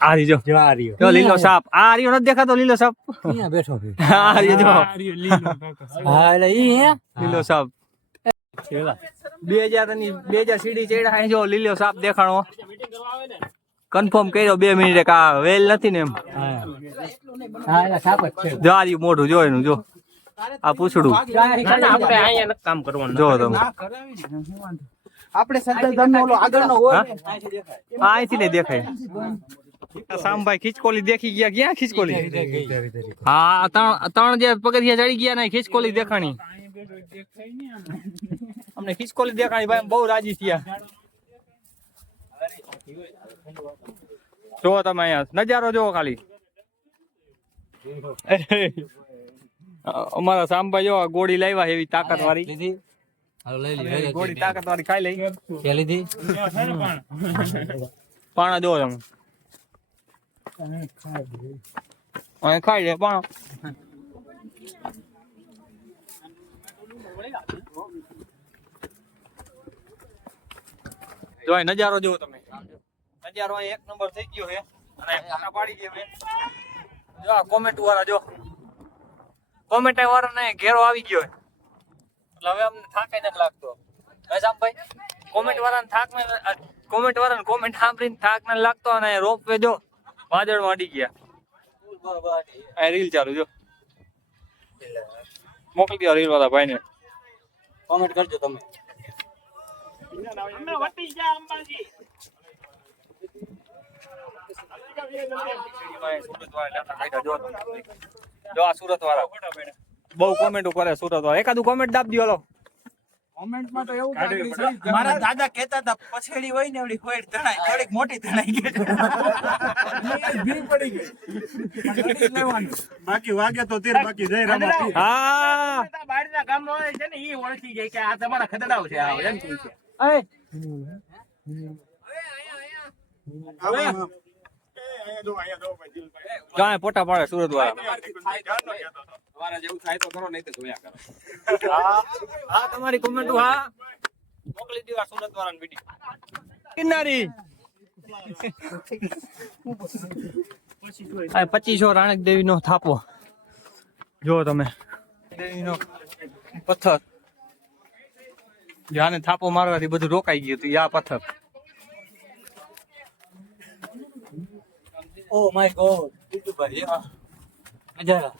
આ રીજો જો લીલો સાપ આ રીયો નથી દેખાતો લીલો સાપ અહીંયા બેઠો છે આ રીયો જો હા એટલે ઈ હે લીલો સાપ 2000 ની 2000 સીડી ચડ્યા જો લીલો સાપ દેખાણો કન્ફર્મ કર્યો 2 મિનિટે કા વેલ નથી ને એમ હા એટલે સાપ જ છે જો આ રીયું મોઢું જો એનું જો આ પૂછડું આપણે અહીંયા નથી કામ કરવાનું જો તમે આપણે સંતલધામનો ઓલો આગળનો હોય ને અહીંથી ને દેખાય સામભાઈ ખીચકોલી દેખી ગયા ક્યાં ખીચકોલી હા ત્રણ જે પગથિયા ચડી ગયા ને ખીચકોલી દેખાણી અમને ખીચકોલી દેખાણી ભાઈ બહુ રાજી થયા જો તમે અહીંયા નજારો જોવો ખાલી અમારા સામભાઈ જો ગોળી લાવ્યા એવી તાકાત વાળી હાલો લઈ લી ગોળી તાકાત વાળી ખાઈ લઈ કે લીધી પાણા જો તમે અહીં ખાઈ લે પાણા જો અહીં નજારો જોવો તમે નજારો અહીં એક નંબર થઈ ગયો છે અને ફોટા પાડી દે હવે જો આ કોમેન્ટ વાળા જો કોમેન્ટ વાળાને ઘેરો આવી ગયો એટલે હવે અમને થાક નથી લાગતો હે સામભાઈ કોમેન્ટ વાળાને થાક ને કોમેન્ટ વાળાને કોમેન્ટ સાંભળીને થાક નથી લાગતો અને રોપ વે જો વાદળમાં અડી ગયા આ રીલ ચાલુ જો મોકલી દો રીલ વાળા ભાઈને કોમેન્ટ કરજો તમે અમે વટી જા અંબાજી જો આ સુરત વાળા બહુ કોમેન્ટ કરે સુરત વાળા એકાદું કોમેન્ટ દાબ દો હાલો કોમેન્ટમાં તો એવું મારા દાદા કહેતા હતા પછેડી હોય ને એવડી હોય તણાઈ થોડીક મોટી તણાઈ ગઈ ભીડ પડી ગઈ બાકી વાગે તો તીર બાકી જય રામા પીર. હા બારના ગામનો હોય છે ને ઈ ઓળખી જાય કે આ તમારા ખદડાઓ છે આ એમ કહે છે હવે અહીંયા જો ભાઈ દિલભાઈ. ગાય પોટા પાડે સુરત વાળા તમારા જેવું થાય તો કરો નહીં તો જોયા કરો હા તમારી કોમેન્ટ હા મોકલી દો આ સુરત વાળાને વિડિયો કિનારી આ 2500 રાણક દેવીનો થાપો જો તમે દેવીનો પથ્થર જાને થાપો મારવાથી બધું રોકાઈ ગયું હતું આ પથ્થર ઓ માય ગોડ યુટ્યુબર નજારા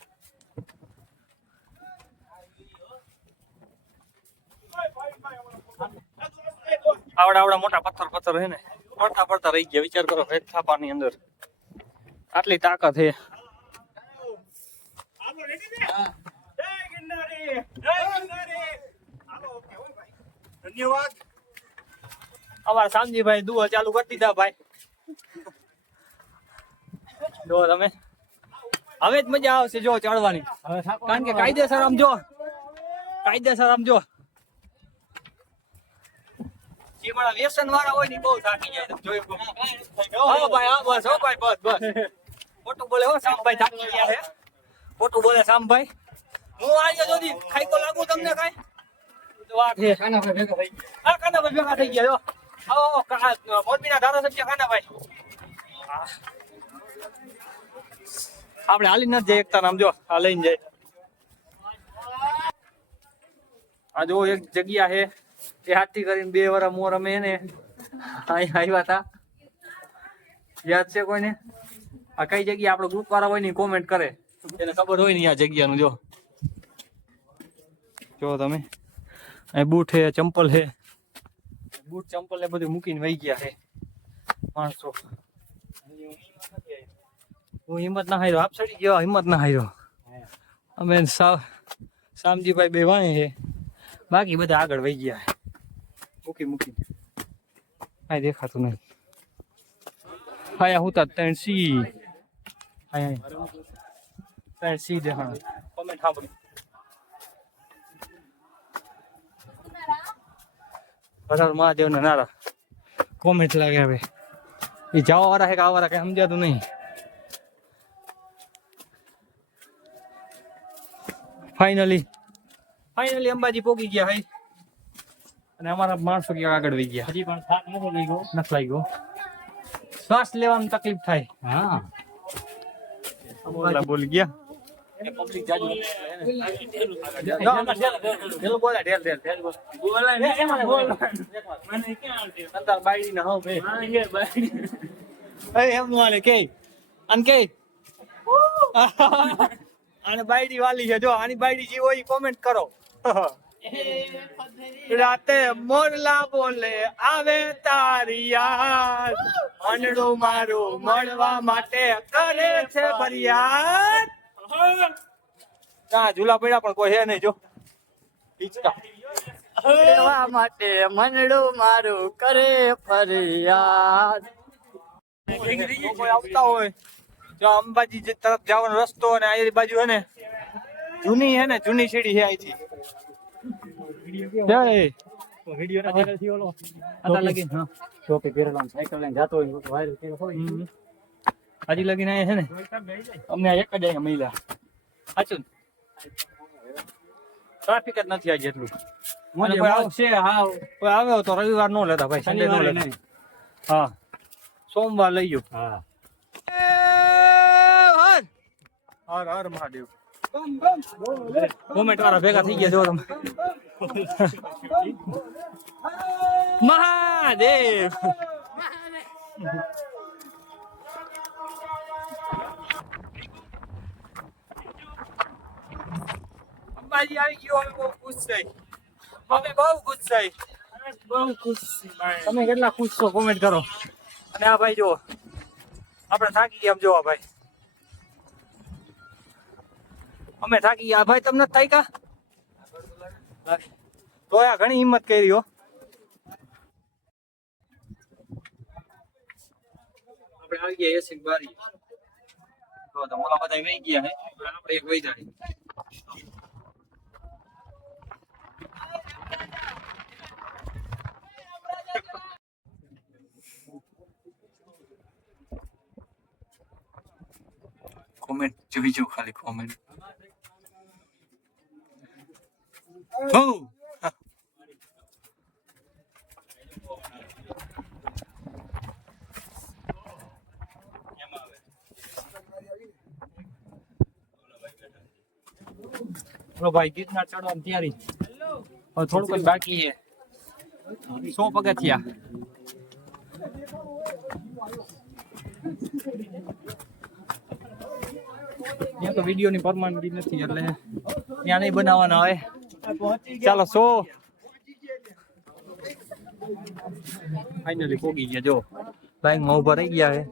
આવડા મોટા પથ્થર હે ને પડતા રહી ગયા વિચાર કરો એક થાપાની અંદર આટલી તાકાત હે ધન્યવાદ. અમારા શામજીભાઈ દુઆ ચાલુ કરી દીધા ભાઈ જો તમે હવે જ મજા આવશે જો ચડવાની કારણ કે કાયદેસર આમ જો જે મારા વ્યસન વાળા હોય ને બહુ થાકી જાય તમે જોયું હા ભાઈ હા બસ હો ભાઈ બસ ખોટું બોલે હો શામભાઈ થાકી ગયા છે ખોટું બોલે શામભાઈ હું આજે જોદી ખાઈ તો લાગુ તમને કાઈ તો વાત છે કાનાભાઈ ભેગા થઈ ગયા જો આવો મોરબીના ધારાસભ્ય કાનાભાઈ આપણે હાલી નથી જઈ એકતા નામ જો આ લઈને જાય આ જો એક જગ્યા છે એ હાથી કરીને 2 વર્ષ મોર અમે એને અહીંયા આવ્યા હતા યાદ છે કોઈને આ કઈ જગ્યા આપણો ગ્રુપ વાળા હોય ને કોમેન્ટ કરે એને ખબર હોય ને આ જગ્યાનું જો તમે અહીં બૂટ હે ચંપલ હે બૂટ ચંપલ ને બધું મૂકીને વહી ગયા છે માણસો હું હિંમત ના હાર્યો આપ ચડી ગયો હિંમત ના હાર્યો અમે શામજીભાઈ બે વાય છે બાકી બધા આગળ વહી ગયા મૂકી કાંઈ દેખાતું નહીં આયા હું તા 3C આયા 3C દેખાણ કોમેન્ટ સાંભળી હર મહાદેવ ના નારા કોમેન્ટ લાગે હવે એ જવા વાળા હે કે આ વાળા કઈ સમજાતું નહીં ફાઇનલી અંબાજી પોગી ગયા ભાઈ અને અમારા માણસો ક્યાં આગળ વહી ગયા હજી પણ થાક નથી લાગ્યો શ્વાસ લેવામાં તકલીફ થાય. હા બોલ ગયા. પબ્લિક જાજુ જો આમાં ઢેલ બોલા, ઢેલ. અંતર બાયડી ના હો બે. એમ નું હાલે કે આન કે આને બાયડી વાલી છે. જો આની બાયડી જે હોય કોમેન્ટ કરો. રાતે મોરલા બોલે આવે તારી યાદ, મનડું મારું મળવા માટે કરે છે ફરિયાદ. ઝૂલા પડ્યા પણ કોઈ હે નહીં. જો હિચકા એવા માટે મનડું મારું કરે ફરિયાદ. કોઈ આવતા હોય જો અંબાજી તરફ જવાનો રસ્તો અને આ બાજુ હે ને જૂની હે ને જૂની સીડી છે અહીંથી. જય વિડિયો ના વાયરલ થયો ઓલો આતા લગીન હા ટોપી પહેરેલો સાયકલ લઈને જાતો હોય વાયરલ થયો હોય. હજી લગીને આયા છે ને અમને એક જ અહીંયા મહિલા સાચું ટ્રાફિક જ નથી આજે એટલું. મોજે કોઈ મોજ છે હા કોઈ આવે તો રવિવાર નો લેતા ભાઈ, સન્ડે નો શનિવારે લેતા. નહીં. હા સોમવાર લઈ ગયો. હા હર હર મહાદેવ. કોમેન્ટ વાળા ભેગા થઈ ગયા જો તમે. મહાદેવ અંબાજી આવી ગયો. અમે બહુ ખુશ થઈ. તમે કેટલા ખુશ છો કોમેન્ટ કરો. અને આ ભાઈ જો આપણે થાકી ગયા. જો આ ભાઈ અમે થાકી ગયા. ભાઈ તમને થાય કા તો આ ઘણી હિંમત કરી હો. આપણે આવી ગયા એસી બારી. તો તમારા બધા વહી ગયા હે, આપણે એક વહી જાય. કોમેન્ટ જોઈ જો ખાલી કોમેન્ટ. હો લો ભાઈ ગીતના ચડવાની તૈયારી. હવે થોડુંક જ બાકી છે. 100 પગથિયા. ત્યાં તો વિડીયો ની પરમાનન્ટી નથી એટલે ત્યાં નહીં બનાવવાના હોય. ચાલો 100 ફાઇનલી પોગી ગયા. જો લાઈનમાં ઉભા રહી ગયા છે.